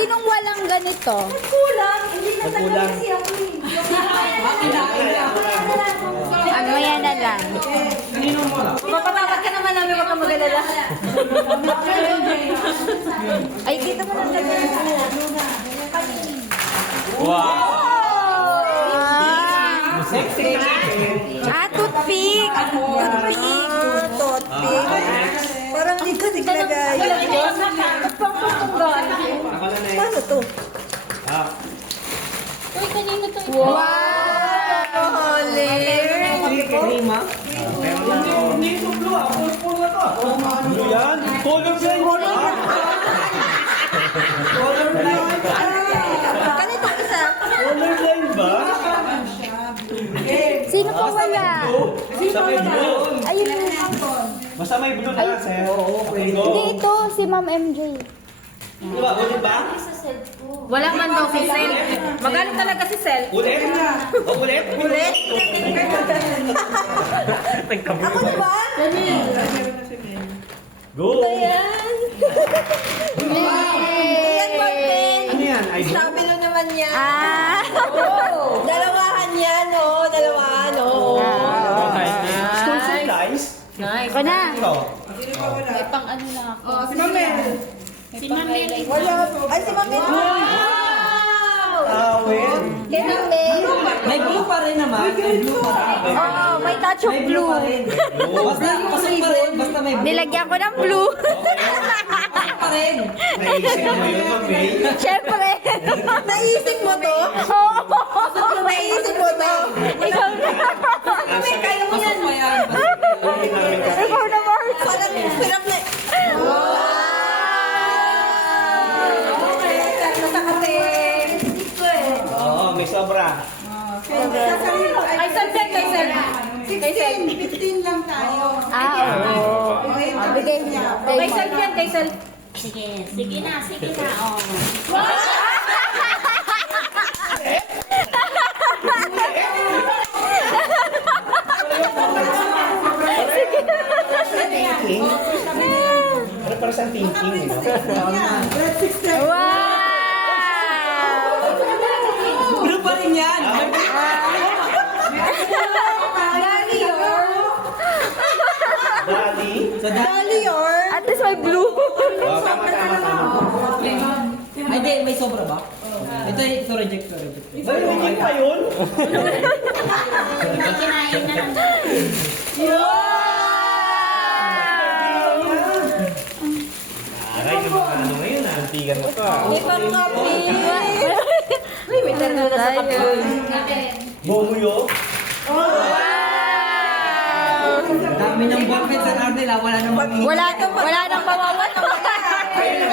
Sinong walang ganito? Kulang. Hindi na tagal kasi ako eh. Ano yan na lang? Papatawad ka naman namin, wag kang mag-alala. Ay, dito mo lang lagyan. Wow! Sexy. Toothpick. Toothpick. Parang dito naglagay. Paano to? Wow! Holy. Hindi ito blue ah. Full na to. Blue yan? Color blind. Color blind. Ganito isa. Color blind ba? Sino po wala? Basta may blue. Ayun. Basta may blue na lang, sir. Oo, okay. Hindi ito, si Ma'am MJ. Diba, ulit ba? Wala man daw si Sel. Magaling talaga si Sel. Ulit? O, ulit? Ulit? Ako na ba? Go! Ayan. Ayan, Marvin. Ano yan? Stabilo naman yan. Oh. Dalawahan yan, oh. Dalawahan, oh. School supplies? Nice. Ako na. Ikaw? May pang ano na ako. Si Mamel. Si Mamel. Wala. Ay, si Mamel. Tawin? Kay Mamel. May blue pa rin naman. May blue pa rin. Oh, may touch of blue. Basta pasok pa rin. Basta may blue Nilagyan ko ng blue. pa rin. Naisip mo yun, Mami? Siyempre. Naisip mo to? Oo. Naisip mo to? Ikaw na. Mamel, kaya mo yan. Pasok pa yan. Ikaw na, Mark. Parang hirap na. Okay, kaya sa kate. Oo, may sobra. Ay, Sel, Sel, kay Sel. Kay Sel. 15 lang tayo. Oo. Bigay niya. Kay Sel yan, kay Sel. Sige, sige na, oh. Thinking? Ano para sa thinking, no? Wow! Blue pa rin yan. Dali? Dali or? At least may blue. Oh, tama, tama, tama. Ay, di, may sobra ba? Ito reject ko. Dali, hindi pa yun? Hindi kinain na lang. Aray, yung mga ano ngayon, ah. Tigan mo to, ah. May pang-copy. May tanda na sa kapatid. Bomuyo? Dami ng ballpen sa Ardela. Wala namang Wala nang mawawala.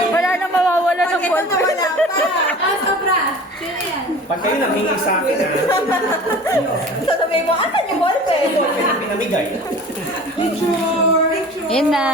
Wala nang mawawala ng Ito na ballpen. wala pa. Pag kayo nanghingi sa akin, ah. Sasabihin mo, asan yung ballpen? Pinamigay. Yan na.